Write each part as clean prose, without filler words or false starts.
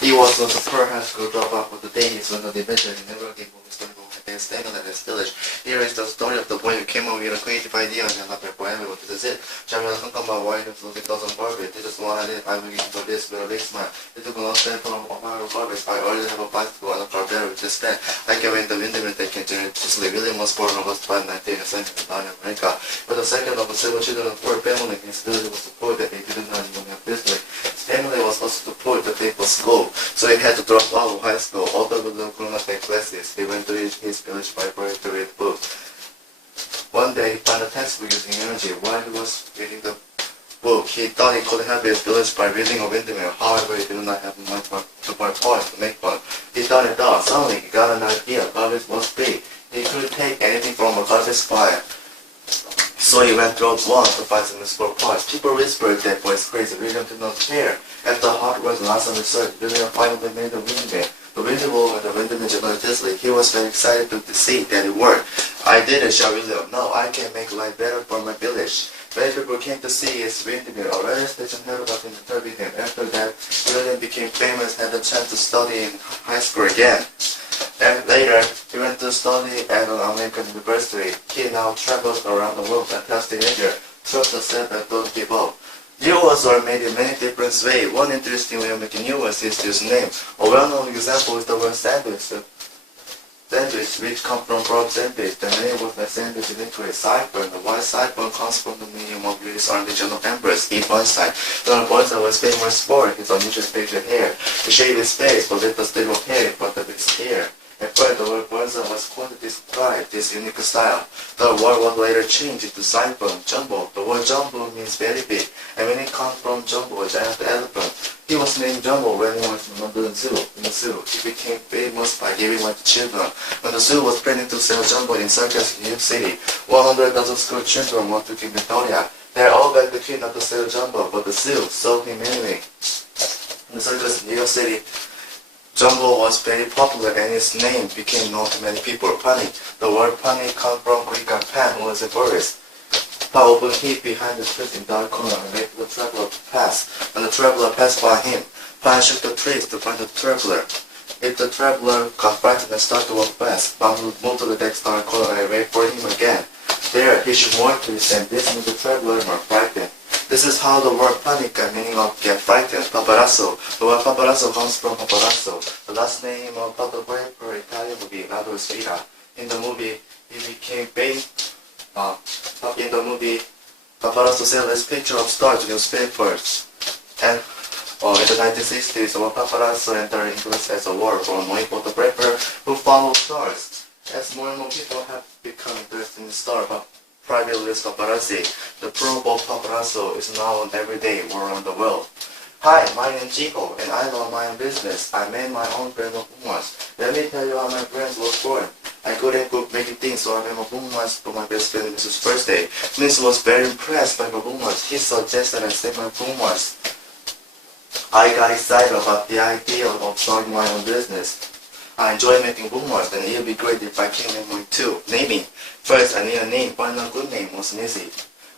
he was the first high school dropout, but the day he saw the adventure, he never gave up his story against Stephen and his village. Here is the story of the boy who came up with a creative idea and ended up forever. This is it. Javier 잠깐만 why the flow doesn't work. It just wanted I will give for this with a big smile. It took a long time from our garbage. I already have a bicycle and a car better with this pen. I can win the windmill that can generate easily. William was born on August 5, 1970 in America. For the second of the 7 children of 4 family, his village was support that he didn't know even have this way. His family was also support that they for school, so he had to drop out of high school. Although with the Kuruma take classes, he went to his village library to read books. One day, he found a textbook using energy. While he was reading the book, he thought he could help his village by reading a windmill. However, he did not have much to buy toys to make one. He thought it out. Suddenly, he got an idea. Garbage was free. He could take anything from a garbage pile. So he went through one to find some useful parts. People whispered that boy is crazy. William did not care. After hard work and lots of research, William finally made a windmill. The windmill and the windmill generated. He was very excited to see that it worked. I did it, shouted William. Now I can make life better for my village. Many people came to see his windmill. A radio station heard about him and interviewed him. After that, William became famous and had a chance to study in high school again. And later, he went to study at an American university. He now travels around the world and tells teenagers, trust yourself and don't give up. New words are made in many different ways. One interesting way of making new words is to use names. A well-known example is the word sandwich. Sandwich, which comes from verb sandwich. The name was the sandwich into a siphon. The word siphon comes from the medium of British Army General Empress, E. Burnside. General Burnside was famous for his unusual facial hair. He shaved his face, but let the stick of hair in front of his hair. At first, the word Burnside was coined to describe this unique style. The word was later changed to siphon, jumbo. The word jumbo means very big, and when it comes from jumbo, a giant elephant. He was named Jumbo when he was in London Zoo. In the zoo, he became famous by giving one to children. When the zoo was planning to sell Jumbo in circus in New York City, 100,000 school children went to King Victoria. They all begged the king not to sell Jumbo, but the zoo sold him anyway. In the circus in New York City, Jumbo was very popular and his name became known to many people. Pani. The word pani comes from Greek and pan, who was a forest. Pan opened hid behind the trees in dark corner and waited for the traveler to pass. When the traveler passed by him, Pan shook the trees to find the traveler. If the traveler got frightened and started to walk fast, Pan would move to the next dark corner and wait for him again. There, he shook more trees and this made the traveler more frightened. This is how the word panica, meaning of get frightened, paparazzo. The word paparazzo comes from paparazzo, the last name of photographer Italian movie, Lado Sfida. In the movie, he became famous. In the movie, paparazzo sell this picture of stars to newspapers. And in the 1960s, the word paparazzo entered English as a word for a annoying photographer who followed stars. As more and more people have become interested in stars, private list paparazzi. The probe of paparazzo is now on every day around the world. Hi, my name is ㅜㅜ, and I run my own business. I made my own brand of boomers. Let me tell you how my brand was born. I couldn't cook many things, so I made my boomers for my best friend Mrs. birthday. Mrs. was very impressed by my boomers. He suggested I sell my boomers. I got excited about the idea of starting my own business. I enjoy making boomers, and it would be great if I can make one too. Naming. First, I need a name. Finding a good name wasn't easy.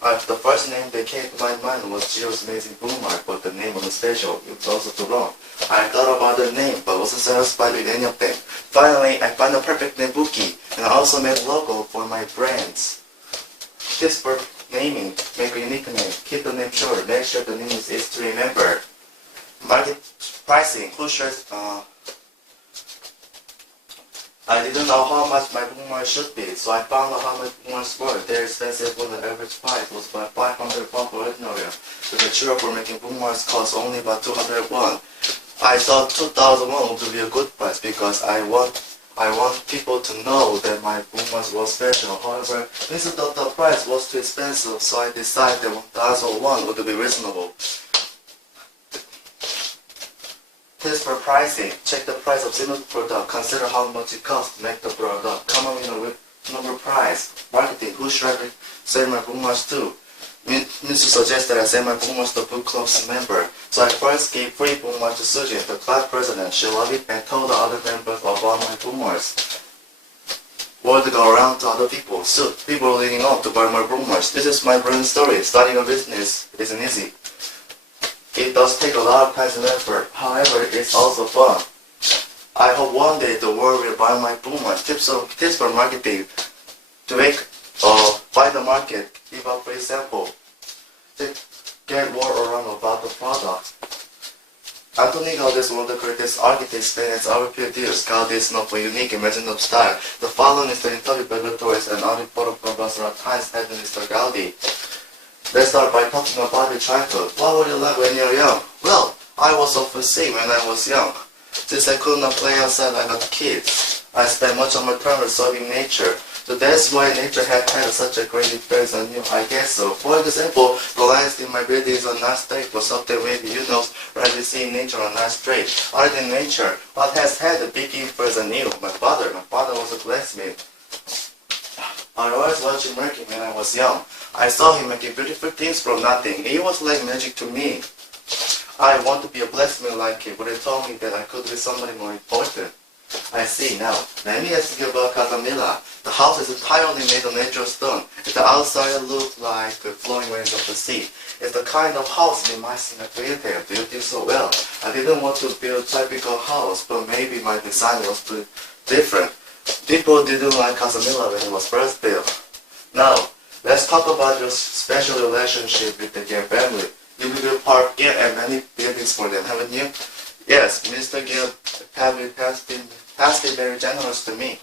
The first name that came to my mind was Geo's Amazing Boommark, but the name wasn't special. It was also too long. I thought about the name, but wasn't satisfied with any of them. Finally, I found the perfect name, Bookie, and I also made a logo for my brands. Tips for naming: make a unique name, keep the name short, make sure the name is easy to remember. Market pricing: who shares? I didn't know how much my boomers should be, so I found out how much boomers were. They're expensive when the average price was about 500 won for ordinary. The material for making boomers cost only about 200 won. I thought 2,000 won would be a good price because I want people to know that my boomers were special. However, Mrs. thought the price was too expensive, so I decided that 1,000 won would be reasonable. Tips for pricing: check the price of single product. Consider how much it costs to make the product. Come up with a reasonable price. Marketing: who should I sell my boomers to? Mrs. suggested I sell my boomers to book club's member. So I first gave free boomers to Sujin, the club president. She loved it and told the other members about my boomers. Word go around to other people. Soon, people were leading up to buy my boomers. This is my brand story. Starting a business isn't easy. It does take a lot of time and effort. However, it's also fun. I hope one day the world will buy my book, my tips for marketing to make buy the market, give a free sample, to get word around about the product. Anthony Gaudí is one of the greatest architects and our producers. Gaudí is known for unique and imaginative style. The following is the interview by Victoria's and unimportant professor at times had Mr. Gaudí. Let's start by talking about your childhood. What were you like when you were young? Well, I was often sick when I was young. Since I could not play outside like a kid, I spent much of my time observing nature. So that's why nature had such a great influence on you, I guess so. For example, the lines in my buildings are not straight, but something maybe you know, rather seeing nature are not straight. Other than nature, what has had a big influence on you? My father was a blacksmith. I always watched him working when I was young. I saw him making beautiful things from nothing. It was like magic to me. I want to be a blacksmith like him, but he told me that I could be somebody more important. I see now. Let me ask you about Casamilla. The house is entirely made of natural stone. The outside looks like the flowing waves of the sea. It's the kind of house you might see in a fairy tale. Do you think so? Well, I didn't want to build a typical house, but maybe my design was too different. People didn't like Casamilla when it was first built. Now, let's talk about your special relationship with the Gill family. You will park Gill and many buildings for them, haven't you? Yes, Mr. Gill has been very generous to me.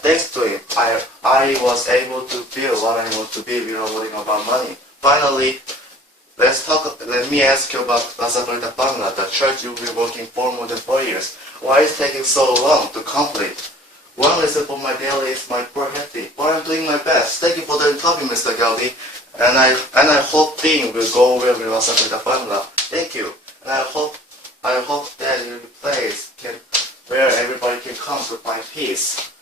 Thanks to him, I was able to build what I want to build without worrying about money. Finally, let me ask you about La Sagrada Familia, the church you've been working for more than 4 years. Why is it taking so long to complete? One reason for my delay is my poor health, but I'm doing my best. Thank you for the interview, Mr. Gaudí, and I hope things will go well with La Sagrada Familia. Thank you, and I hope that your place where everybody can come to find peace.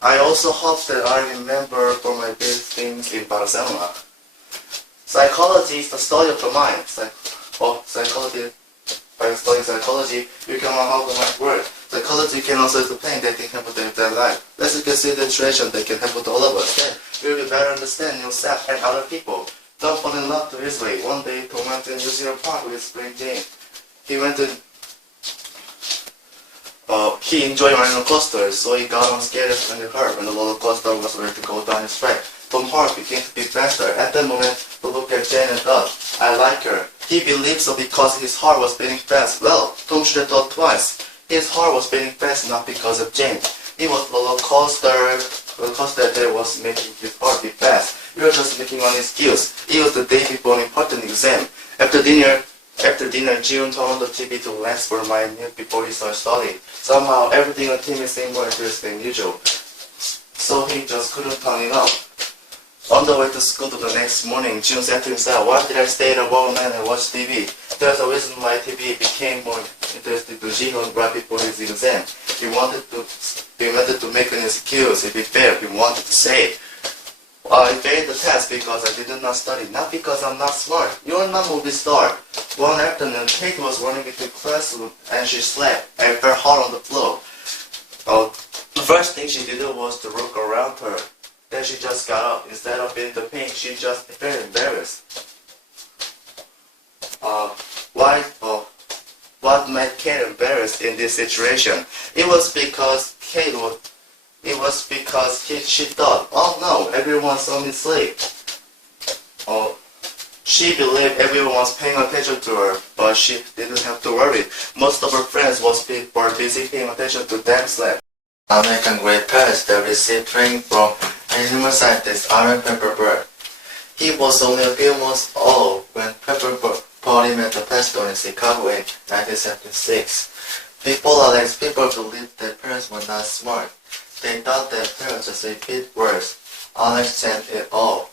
I also hope that I remember for my best things in Barcelona. Psychology is the study of the mind. By studying psychology, you can learn how the mind works. Psychology can also explain that can happen in their life. Let's consider the situation that can happen to all of us. Then you will better understand yourself and other people. Don't fall in love too easily. One day, Tom went to Museum Park with Spring Jane. He enjoyed riding coasters, so he got on skaters when he heard when the roller coaster was ready to go down his track. Tom's heart began to beat faster. At that moment, he looked at Jane and thought, I like her. He believed so because his heart was beating fast. Well, Tom should have thought twice. His heart was beating fast not because of Jane. It was the roller coaster that was making his heart beat fast. He was just making an excuse. It was the day before an important exam. After dinner, June turned on the TV to relax for a minute before he started studying. Somehow, everything on TV seemed more interesting than usual, so he just couldn't turn it off. On the way to school the next morning, June said to himself, why did I stay at home and watch TV? There's a reason why TV became more interesting to Jihun right before his exam. He wanted to make an excuse. If it failed, he wanted to say, I failed the test because I did not study, not because I'm not smart. You're not a movie star. One afternoon, Kate was running into the classroom and she slept and fell hard on the floor. The first thing she did was to look around her. Then she just got up. Instead of feeling the pain, she just felt embarrassed. What made Kate embarrassed in this situation? It was because she thought, oh no, everyone saw me sleep. She believed everyone was paying attention to her, but she didn't have to worry. Most of her friends were busy paying attention to them sleep. American great parents that received training from animal scientist Aaron Pepperbird. He was only a few months old when Pepperbird met the pastor in Chicago in 1976. People believed that parents were not smart. They thought that parents just repeat words. Alex said it all.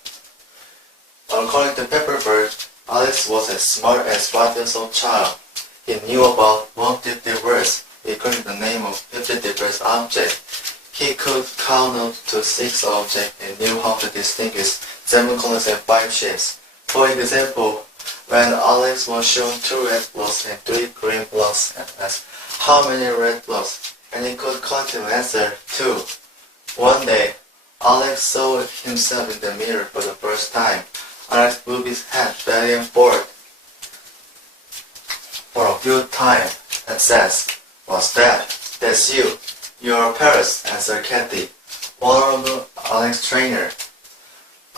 According to Pepperbird, Alex was as smart as 5 years old child. He knew about 150 words, including the name of 50 different objects. He could count up to 6 objects and knew how to distinguish 7 colors and 5 shapes. For example, when Alex was shown 2 red blocks and 3 green blocks and asked how many red blocks, and he could count to answer 2. One day, Alex saw himself in the mirror for the first time. Alex moved his head back and forth. for a few times and says, "What's that?" "That's you. You're Paris," answered Kathy, one of Alex's trainer.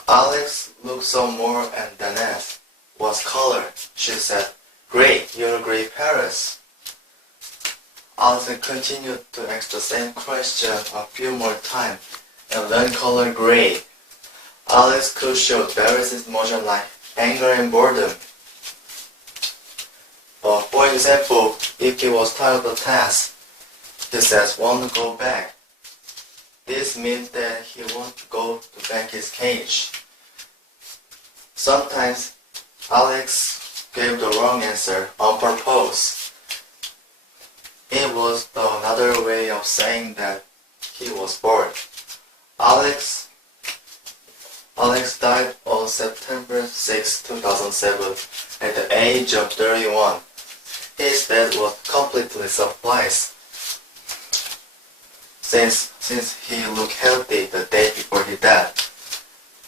Alex looked some more and then asked, "What's color?" She said, "Gray. You're Gray Paris." Alex continued to ask the same question a few more times and learned color gray. Alex could show various emotions like anger and boredom. For example, if he was tired of the task, he says, "Want to go back." This means that he wants to go to back his cage. Sometimes Alex gave the wrong answer on purpose. It was another way of saying that he was bored. Alex died on September 6, 2007 at the age of 31. His death was completely surprised since he looked healthy the day before he died.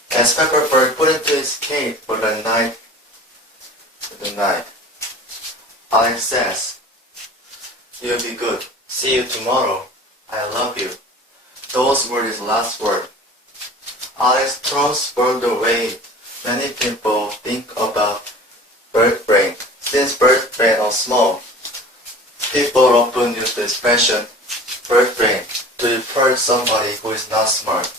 As Pepperberg put into his cage for the night, Alex says, "You'll be good. See you tomorrow. I love you." Those were his last words. Alex throws the way many people think about bird brain. Since bird brain are small, people often use the expression bird brain to refer to somebody who is not smart.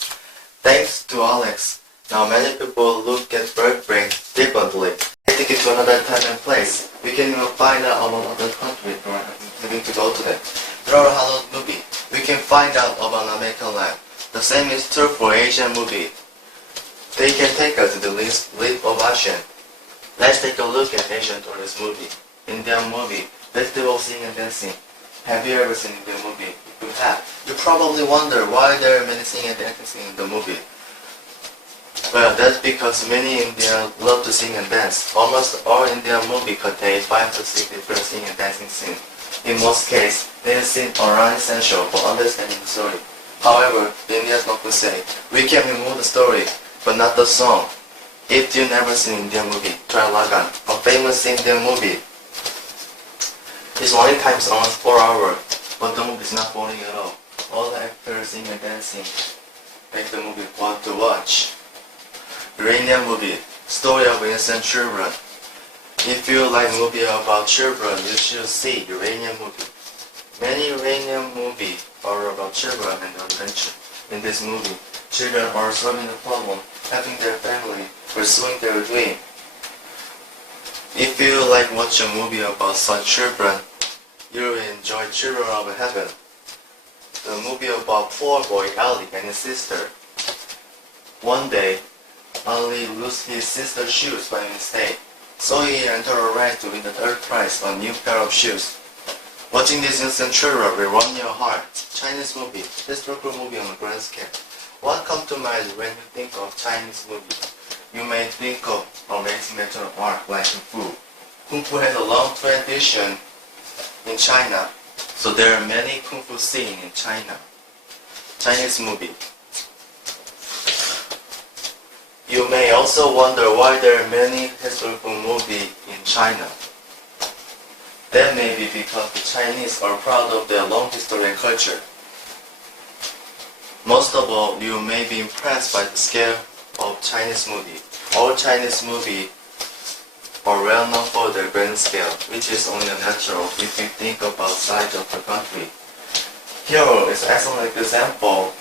Thanks to Alex, now many people look at bird brain differently. Take it to another time and place. We can find out about other countries without having to go to them. Through a Hollywood movie, we can find out about American life. The same is true for Asian movie. They can take us to the lead of action. Let's take a look at Asian tourist movie. Indian movie, festival singing and dancing. Have you ever seen Indian movie? If you have, you probably wonder why there are many singing and dancing in the movie. Well, that's because many Indians love to sing and dance. Almost all Indian movies contain 5 to 6 different singing and dancing scenes. In most cases, these scenes are essential for understanding the story. However, the Indians often say, "We can remove the story, but not the song." If you've never seen Indian movie, try Lagan, a famous Indian movie. Its running time is almost 4 hours, but the movie is not boring at all. All the actors singing and dancing make the movie fun to watch. Iranian movie, story of innocent children. If you like movie about children, you should see Iranian movie. Many Iranian movies are about children and their adventure. In this movie, children are solving the problem, helping their family, pursuing their dream. If you like watching a movie about such children, you will enjoy Children of Heaven, the movie about poor boy Ali and his sister. One day, Ali lost his sister's shoes by mistake, so he entered a race to win the third prize, a new pair of shoes. Watching this innocent children will warm your heart. Chinese movie, historical movie on a grand scale. What comes to mind when you think of Chinese movie? You may think of amazing method of art like Kung Fu. Kung Fu has a long tradition in China, so there are many Kung Fu scenes in China. Chinese movie. You may also wonder why there are many historical movies in China. That may be because the Chinese are proud of their long history and culture. Most of all, you may be impressed by the scale of Chinese movie. All Chinese movies are well known for their grand scale, which is only natural if you think about the size of the country. Here is an excellent example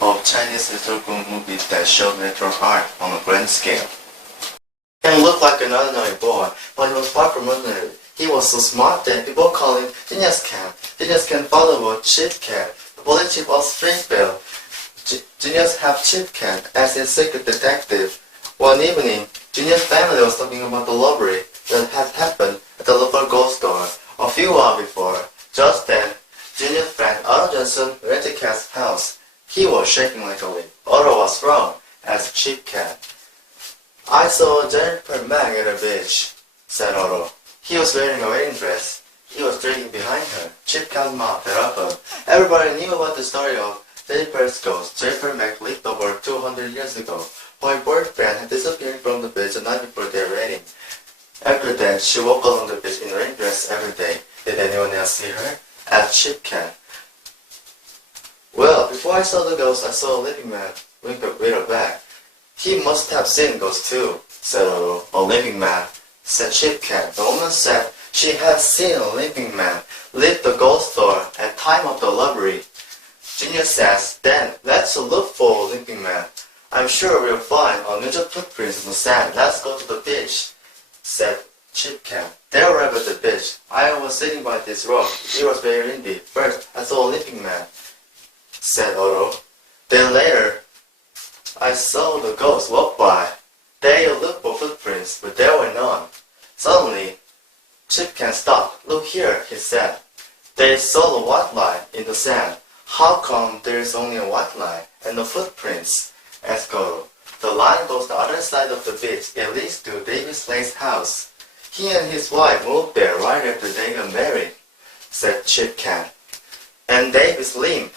of Chinese historical movies that show natural art on a grand scale. He looked like an ordinary boy, but he was far from ordinary. He was so smart that people called him Genius Cat. Genius Cat's father was Chief Cat, the police chief of Springfield. Genius had Chief Cat as his secret detective. One evening, Genius' family was talking about the robbery that had happened at the local gold store a few hours before. Just then, Genius' friend Otto Johnson rented Cat's house. He was shaking like a leaf. Otto was wrong, asked Chief Cat. "I saw Jennifer Mack at the beach," said Otto. "He was wearing a wedding dress. He was dragging behind her." Chief Cat's mouth fell open. Everybody knew about the story of Jennifer's ghost. Jennifer Mack lived over 200 years ago. Her boyfriend had disappeared from the beach the night before their wedding. After that, she walked along the beach in a rain dress every day. Did anyone else see her? Asked Shipcat. Well, before I saw the ghost, I saw a living man with a bag. He must have seen ghosts too, said Otto. A living man, said Shipcat. The woman said she had seen a living man leave the ghost door at time of the robbery. Genius says, then let's look for a living man. I'm sure we'll find unusual footprints in the sand. Let's go to the beach, said Shipcat. They arrived at the beach. I was sitting by this rock. It was very windy. First, I saw a living man, said Otto. Then later, I saw the ghost walk by. They looked for footprints, but there were none. Suddenly, Shipcat stopped. Look here, he said. They saw a white line in the sand. How come there is only a white line and no footprints? Asked Otto. The line goes to the other side of the beach. It leads to Davis Lane's house. He and his wife moved there right after they got married, said Shipcat. And Davis limp.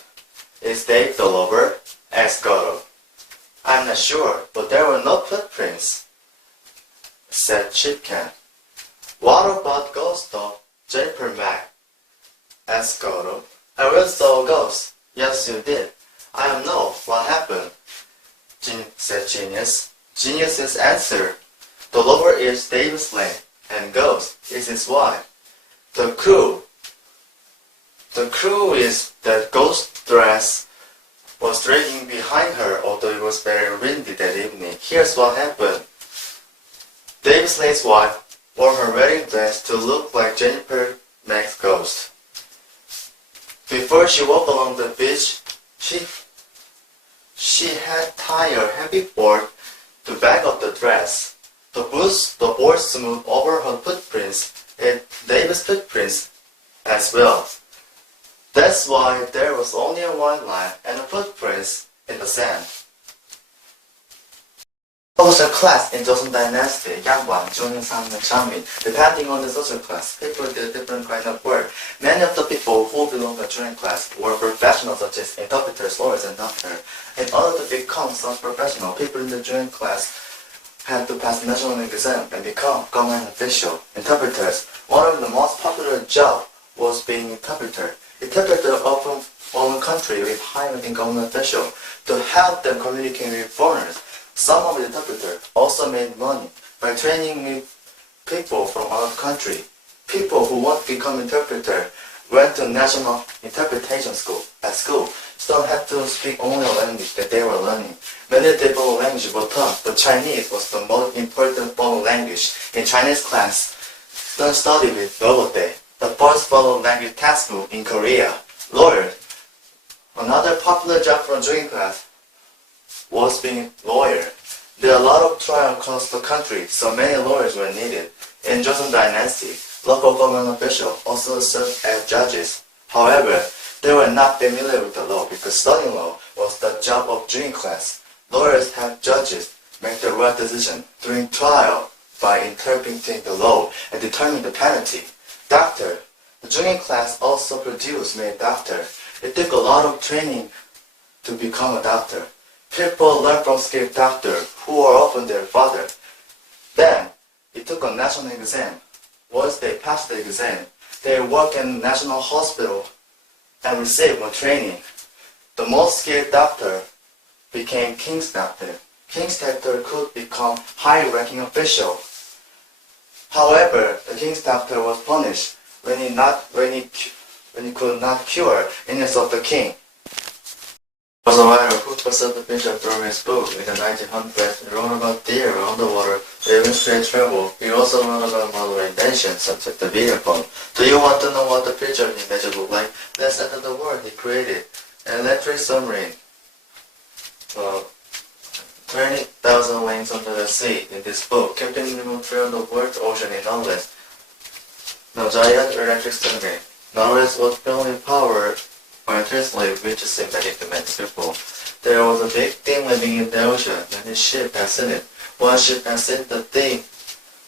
Is Dave the lover? Asked Otto. I'm not sure, but there were no footprints, said Shipcat. What about ghost of Jennifer Mack? Asked Otto. I really saw a ghost. Yes, you did. I don't know what happened, said Genius. Genius's answer. The lover is Davis Lane, and ghost is his wife. The clue is that ghost dress was dragging behind her, although it was very windy that evening. Here's what happened. Davis Lane's wife wore her wedding dress to look like Jennifer Mack's ghost. Before she walked along the beach, she had tied a heavy board to back of the dress. The board smoothed over her footprints and Davis' footprints as well. That's why there was only a white line and a footprints in the sand. Social class in Joseon Dynasty, Yangwang, Junior Sang, and Chamin. Depending on the social class, people did different kind of work. Many of the people who belong to the junior class were professionals such as interpreters, lawyers, and doctors. In order to become such professional, people in the junior class had to pass national exam and become government official. Interpreters. One of the most popular jobs was being interpreter. Interpreter of a foreign country with high-ranking government official to help them communicate with foreigners. Some of the interpreters also made money by training with people from other country. People who want to become interpreter went to national interpretation school. At school, students had to speak only a language that they were learning. Many different languages were taught, but Chinese was the most important foreign language. In Chinese class, students studied with Novote, the first foreign language textbook in Korea. Lawyer. Another popular job from junior class was being a lawyer. There are a lot of trials across the country, so many lawyers were needed. In Joseon Dynasty, local government officials also served as judges. However, they were not familiar with the law because studying law was the job of junior class. Lawyers help judges make the right decision during trial by interpreting the law and determining the penalty. Doctor. The junior class also produced many doctors. It took a lot of training to become a doctor. People learn from skilled doctors who are often their father. Then, it took a national exam. Once they passed the exam, they worked in a national hospital and received more training. The most skilled doctor became king's doctor. King's doctor could become high-ranking official. However, the king's doctor was punished when he could not cure illness of the king. Was a writer who perceived the vision from his book in the 1900s and wrote about deer underwater living straight travel. He also wrote about model inventions such as the video phone. Do you want to know what the picture he imagined looked like? Let's enter the world he created. An electric submarine. 20,000 Lanes Under the Sea. In this book, Captain Nemo trailed the world's ocean in knowledge. The giant electric submarine. Knowledge was purely powered electricity, which is sympathetic to many people. There was a big thing living in the ocean. Many ships had seen it. One ship had seen the thing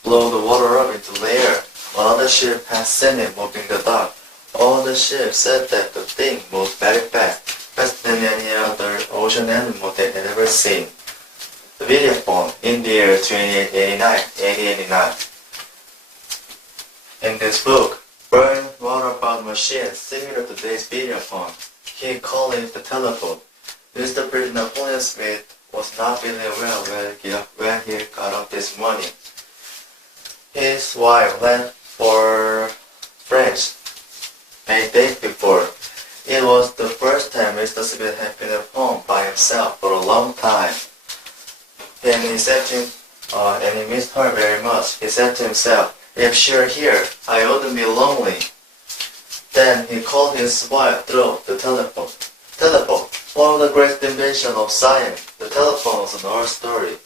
blow the water up into the air. Another ship had seen it move in the dark. All the ships said that the thing moved very fast, faster than any other ocean animal they had ever seen. The video phone in the year 1889. In this book, Bern wrote about machines similar to today's video phone. He called it the telephone. Mr. British Napoleon Smith was not feeling well when he got up this morning. His wife left for France a day before. It was the first time Mr. Smith had been at home by himself for a long time. And he missed her very much. He said to himself, if she were here, I wouldn't be lonely. Then he called his wife through the telephone. Telephone, one of the great inventions of science. The telephone was an old story.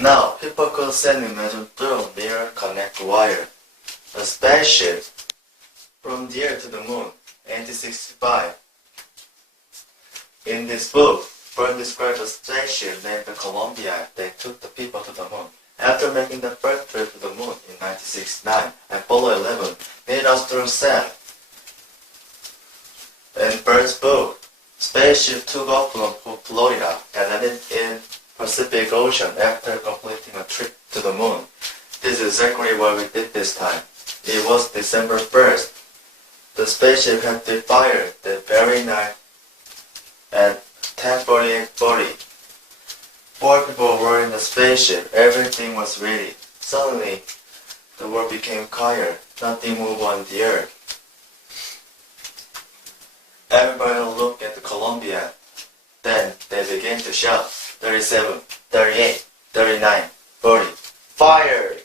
Now, people could send a message through near connect wire. A spaceship from the Earth to the Moon, 1865. In this book, Bern described a spaceship named the Columbia that took the people to the moon. After making the first trip to the moon in 1969, Apollo 11 made astronauts sad. In Bern's book, spaceship took off from Florida and landed in Pacific Ocean after completing a trip to the moon. This is exactly what we did this time. It was December 1st. The spaceship had been fired that very night at 10:48:40. 4 people were in the spaceship. Everything was ready. Suddenly, the world became quiet. Nothing moved on the earth. Everybody looked at the Columbia. Then they began to shout, 37, 38, 39, 40. Fire!